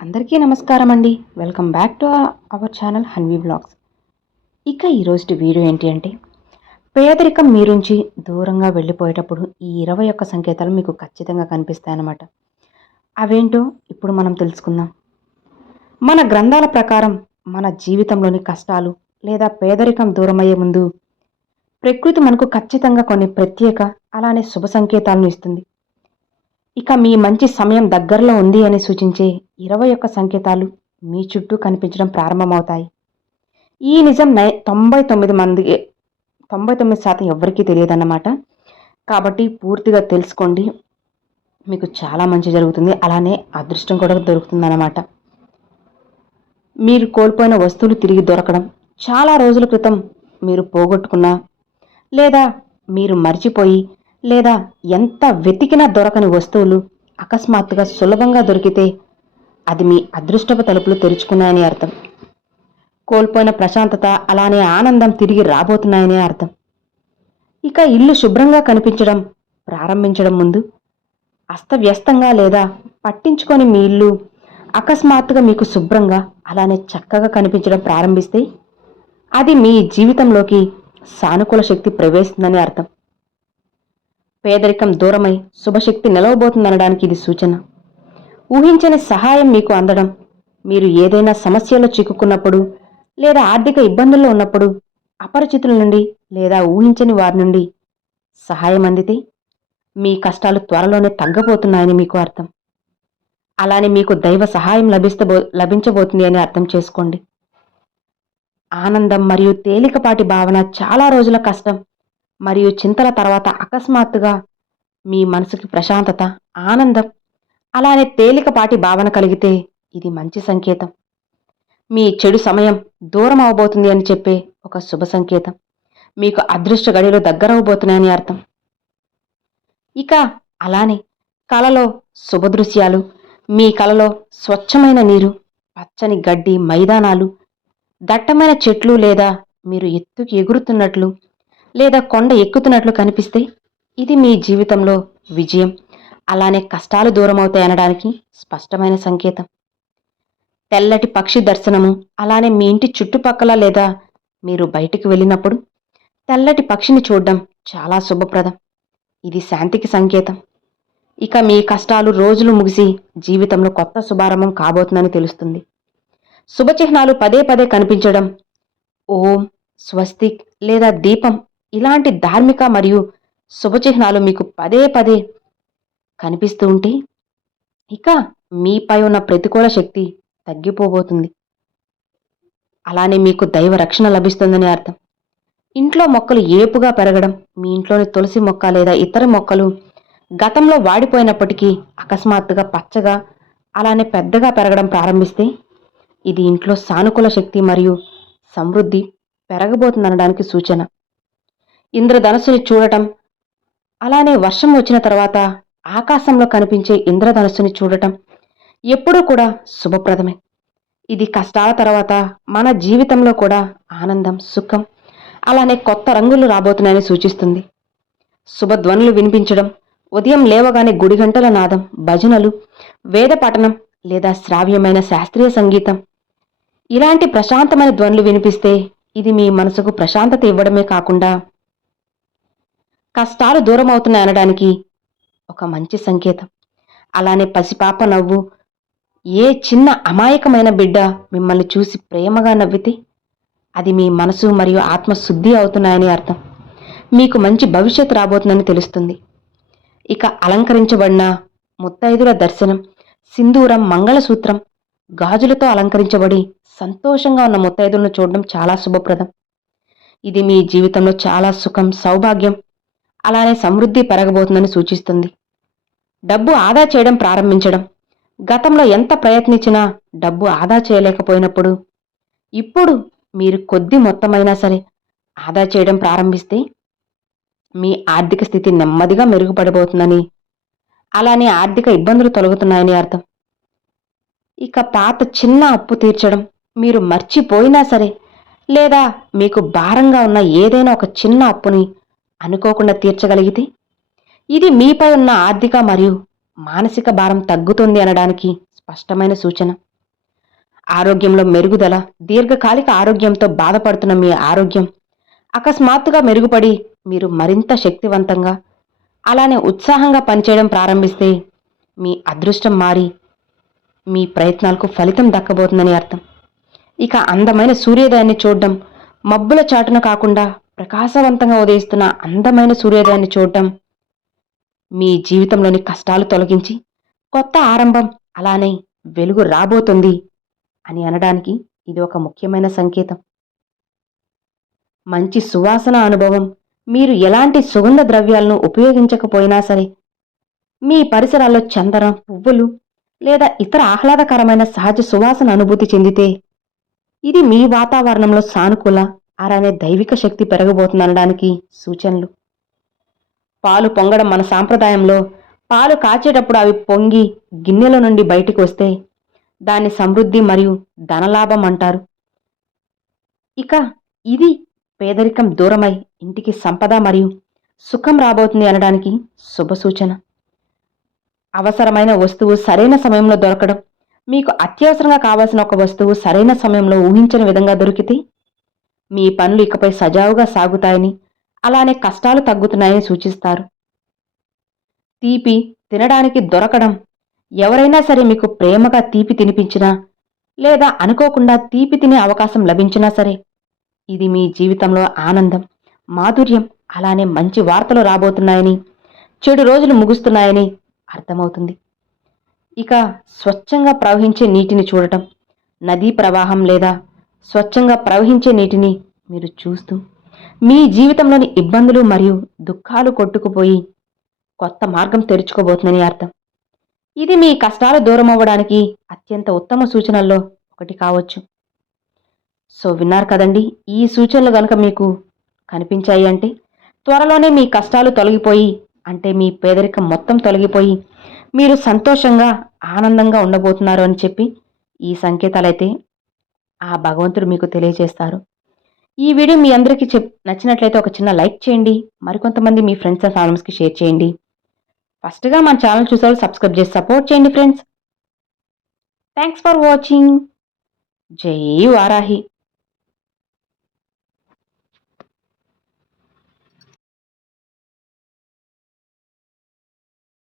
అందరికీ నమస్కారం అండి welcome back to our channel Hanvi blogs ఇక ఈరోజు వీడియో ఏంటి అంటే పేదరికం మీరుంచి దూరంగా వెళ్ళిపోయేటప్పుడు ఈ ఇరవై ఒక్క సంకేతాలు మీకు ఖచ్చితంగా కనిపిస్తాయన్నమాట. అవేంటో ఇప్పుడు మనం తెలుసుకుందాం. మన గ్రంథాల ప్రకారం మన జీవితంలోని కష్టాలు లేదా పేదరికం దూరమయ్యే ముందు ప్రకృతి మనకు ఖచ్చితంగా కొన్ని ప్రత్యేక అలానే శుభ సంకేతాలను ఇస్తుంది. ఇక మీ మంచి సమయం దగ్గరలో ఉంది అని సూచించే ఇరవై ఒక్క సంకేతాలు మీ చుట్టూ కనిపించడం ప్రారంభమవుతాయి. ఈ నిజం నై తొంభై తొమ్మిది మంది తొంభై తొమ్మిది శాతం ఎవరికీ తెలియదన్నమాట. కాబట్టి పూర్తిగా తెలుసుకోండి. మీకు చాలా మంచి జరుగుతుంది. అలానే అదృష్టం కూడా దొరుకుతుందన్నమాట. మీరు కోల్పోయిన వస్తువులు తిరిగి దొరకడం చాలా రోజుల క్రితం మీరు పోగొట్టుకున్న లేదా మీరు మర్చిపోయి లేదా ఎంత వెతికినా దొరకని వస్తువులు అకస్మాత్తుగా సులభంగా దొరికితే అది మీ అదృష్టపు తలుపులు తెరుచుకున్నాయని అర్థం. కోల్పోయిన ప్రశాంతత అలానే ఆనందం తిరిగి రాబోతున్నాయని అర్థం. ఇక ఇల్లు శుభ్రంగా కనిపించడం ప్రారంభించడం ముందు అస్తవ్యస్తంగా లేదా పట్టించుకొని మీ ఇల్లు అకస్మాత్తుగా మీకు శుభ్రంగా అలానే చక్కగా కనిపించడం ప్రారంభిస్తే అది మీ జీవితంలోకి సానుకూల శక్తి ప్రవేశిస్తుందని అర్థం. పేదరికం దూరమై శుభశక్తి నిలవబోతుందనడానికి ఇది సూచన. ఊహించని సహాయం మీకు అందడం. మీరు ఏదైనా సమస్యలో చిక్కుకున్నప్పుడు లేదా ఆర్థిక ఇబ్బందుల్లో ఉన్నప్పుడు అపరిచితుల నుండి లేదా ఊహించని వారి నుండి సహాయం అందితే మీ కష్టాలు త్వరలోనే తగ్గబోతున్నాయని మీకు అర్థం. అలానే మీకు దైవ సహాయం లభిస్తబో లభించబోతుంది అని అర్థం చేసుకోండి. ఆనందం మరియు తేలికపాటి భావన చాలా రోజుల కష్టం మరియు చింతల తర్వాత అకస్మాత్తుగా మీ మనసుకి ప్రశాంతత ఆనందం అలానే తేలికపాటి భావన కలిగితే ఇది మంచి సంకేతం. మీ చెడు సమయం దూరం అవబోతుంది అని చెప్పే ఒక శుభ సంకేతం. మీకు అదృష్ట గడిలో దగ్గరవబోతున్నాయని అర్థం. ఇక అలానే కలలో శుభదృశ్యాలు మీ కలలో స్వచ్ఛమైన నీరు పచ్చని గడ్డి మైదానాలు దట్టమైన చెట్లు లేదా మీరు ఎత్తుకి ఎగురుతున్నట్లు లేదా కొండ ఎక్కుతున్నట్లు కనిపిస్తే ఇది మీ జీవితంలో విజయం. అలానే కష్టాలు దూరమవుతాయనడానికి స్పష్టమైన సంకేతం. తెల్లటి పక్షి దర్శనము అలానే మీ ఇంటి చుట్టుపక్కల లేదా మీరు బయటికి వెళ్ళినప్పుడు తెల్లటి పక్షిని చూడడం చాలా శుభప్రదం. ఇది శాంతికి సంకేతం. ఇక మీ కష్టాలు రోజులు ముగిసి జీవితంలో కొత్త శుభారంభం కాబోతుందని తెలుస్తుంది. శుభచిహ్నాలు పదే పదే కనిపించడం ఓం స్వస్తిక్ లేదా దీపం ఇలాంటి ధార్మిక మరియు శుభచిహ్నాలు మీకు పదే పదే కనిపిస్తూ ఉంటే ఇక మీపై ఉన్న ప్రతికూల శక్తి తగ్గిపోబోతుంది. అలానే మీకు దైవ రక్షణ లభిస్తుందని అర్థం. ఇంట్లో మొక్కలు ఏపుగా పెరగడం మీ ఇంట్లోని తులసి మొక్క లేదా ఇతర మొక్కలు గతంలో వాడిపోయినప్పటికీ అకస్మాత్తుగా పచ్చగా అలానే పెద్దగా పెరగడం ప్రారంభిస్తే ఇది ఇంట్లో సానుకూల శక్తి మరియు సమృద్ధి పెరగబోతుందనడానికి సూచన. ఇంద్రధనుస్సుని చూడటం. అలానే వర్షం వచ్చిన తర్వాత ఆకాశంలో కనిపించే ఇంద్రధనుస్సుని చూడటం ఎప్పుడూ కూడా శుభప్రదమే. ఇది కష్టాల తర్వాత మన జీవితంలో కూడా ఆనందం సుఖం అలానే కొత్త రంగులు రాబోతున్నాయని సూచిస్తుంది. శుభధ్వనులు వినిపించడం ఉదయం లేవగానే గుడి గంటల నాదం భజనలు వేద పఠనం లేదా శ్రావ్యమైన శాస్త్రీయ సంగీతం. ఇలాంటి ప్రశాంతమైన ధ్వనులు వినిపిస్తే ఇది మీ మనసుకు ప్రశాంతత ఇవ్వడమే కాకుండా కష్టాలు దూరం అవుతున్నాయి అనడానికి ఒక మంచి సంకేతం. అలానే పసిపాప నవ్వు. ఏ చిన్న అమాయకమైన బిడ్డ మిమ్మల్ని చూసి ప్రేమగా నవ్వితే అది మీ మనసు మరియు ఆత్మ శుద్ధి అవుతున్నాయని అర్థం. మీకు మంచి భవిష్యత్తు రాబోతుందని తెలుస్తుంది. ఇక అలంకరించబడిన ముత్తైదుల దర్శనం సింధూరం మంగళసూత్రం గాజులతో అలంకరించబడి సంతోషంగా ఉన్న ముత్తైదులను చూడడం చాలా శుభప్రదం. ఇది మీ జీవితంలో చాలా సుఖం సౌభాగ్యం అలానే సమృద్ధి పెరగబోతుందని సూచిస్తుంది. డబ్బు ఆదా చేయడం ప్రారంభించడం. గతంలో ఎంత ప్రయత్నించినా డబ్బు ఆదా చేయలేకపోయినప్పుడు ఇప్పుడు మీరు కొద్ది మొత్తమైనా సరే ఆదా చేయడం ప్రారంభిస్తే మీ ఆర్థిక స్థితి నెమ్మదిగా మెరుగుపడబోతుందని అలానే ఆర్థిక ఇబ్బందులు తొలగుతున్నాయని అర్థం. ఇక పాత చిన్న అప్పు తీర్చడం మీరు మర్చిపోయినా సరే లేదా మీకు భారంగా ఉన్న ఏదైనా ఒక చిన్న అప్పుని అనుకోకుండా తీర్చగలిగితే? ఇది మీపై ఉన్న ఆర్థిక మరియు మానసిక భారం తగ్గుతుంది అనడానికి స్పష్టమైన సూచన. ఆరోగ్యంలో మెరుగుదల దీర్ఘకాలిక ఆరోగ్యంతో బాధపడుతున్న మీ ఆరోగ్యం అకస్మాత్తుగా మెరుగుపడి మీరు మరింత శక్తివంతంగా అలానే ఉత్సాహంగా పనిచేయడం ప్రారంభిస్తే మీ అదృష్టం మారి మీ ప్రయత్నాలకు ఫలితం దక్కబోతుందని అర్థం. ఇక అందమైన సూర్యోదయాన్ని చూడడం మబ్బుల చాటున కాకుండా ప్రకాశవంతంగా ఉదయిస్తున్న అందమైన సూర్యోదయాన్ని చూడటం మీ జీవితంలోని కష్టాలు తొలగించి కొత్త ఆరంభం అలానే వెలుగు రాబోతుంది అని అనడానికి ఇది ఒక ముఖ్యమైన సంకేతం. మంచి సువాసన అనుభవం మీరు ఎలాంటి సుగంధ ద్రవ్యాలను ఉపయోగించకపోయినా సరే మీ పరిసరాల్లో చందనం పువ్వులు లేదా ఇతర ఆహ్లాదకరమైన సహజ సువాసన అనుభూతి చెందితే ఇది మీ వాతావరణంలో సానుకూల అలానే దైవిక శక్తి పెరగబోతుందనడానికి సూచనలు. పాలు పొంగడం మన సాంప్రదాయంలో పాలు కాచేటప్పుడు అవి పొంగి గిన్నెల నుండి బయటికి వస్తే దాన్ని సమృద్ధి మరియు ధనలాభం అంటారు. ఇక ఇది పేదరికం దూరమై ఇంటికి సంపద మరియు సుఖం రాబోతుంది అనడానికి శుభ సూచన. అవసరమైన వస్తువు సరైన సమయంలో దొరకడం మీకు అత్యవసరంగా కావాల్సిన ఒక వస్తువు సరైన సమయంలో ఊహించని విధంగా దొరికితే మీ పనులు ఇకపై సజావుగా సాగుతాయని అలానే కష్టాలు తగ్గుతున్నాయని సూచిస్తారు. తీపి తినడానికి దొరకడం ఎవరైనా సరే మీకు ప్రేమగా తీపి తినిపించినా లేదా అనుకోకుండా తీపి తినే అవకాశం లభించినా సరే ఇది మీ జీవితంలో ఆనందం మాధుర్యం అలానే మంచి వార్తలు రాబోతున్నాయని చెడు రోజులు ముగుస్తున్నాయని అర్థమవుతుంది. ఇక స్వచ్ఛంగా ప్రవహించే నీటిని చూడటం నదీ ప్రవాహం లేదా స్వచ్ఛంగా ప్రవహించే నీటిని మీరు చూస్తూ మీ జీవితంలోని ఇబ్బందులు మరియు దుఃఖాలు కొట్టుకుపోయి కొత్త మార్గం తెరుచుకోబోతుందని అర్థం. ఇది మీ కష్టాలు దూరం అవ్వడానికి అత్యంత ఉత్తమ సూచనల్లో ఒకటి కావచ్చు. సో విన్నారు కదండి ఈ సూచనలు గనుక మీకు కనిపించాయి అంటే త్వరలోనే మీ కష్టాలు తొలగిపోయి అంటే మీ పేదరికం మొత్తం తొలగిపోయి మీరు సంతోషంగా ఆనందంగా ఉండబోతున్నారు అని చెప్పి ఈ సంకేతాలైతే ఆ భగవంతుడు మీకు తెలియజేస్తారు. ఈ వీడియో మీ అందరికీ చెప్ నచ్చినట్లయితే ఒక చిన్న లైక్ చేయండి. మరికొంతమంది మీ ఫ్రెండ్స్ అండ్ ఫ్యామిలీస్కి షేర్ చేయండి. ఫస్ట్గా మన ఛానల్ చూసేవాళ్ళు సబ్స్క్రైబ్ చేసి సపోర్ట్ చేయండి ఫ్రెండ్స్. Thanks for watching. జై వారాహి.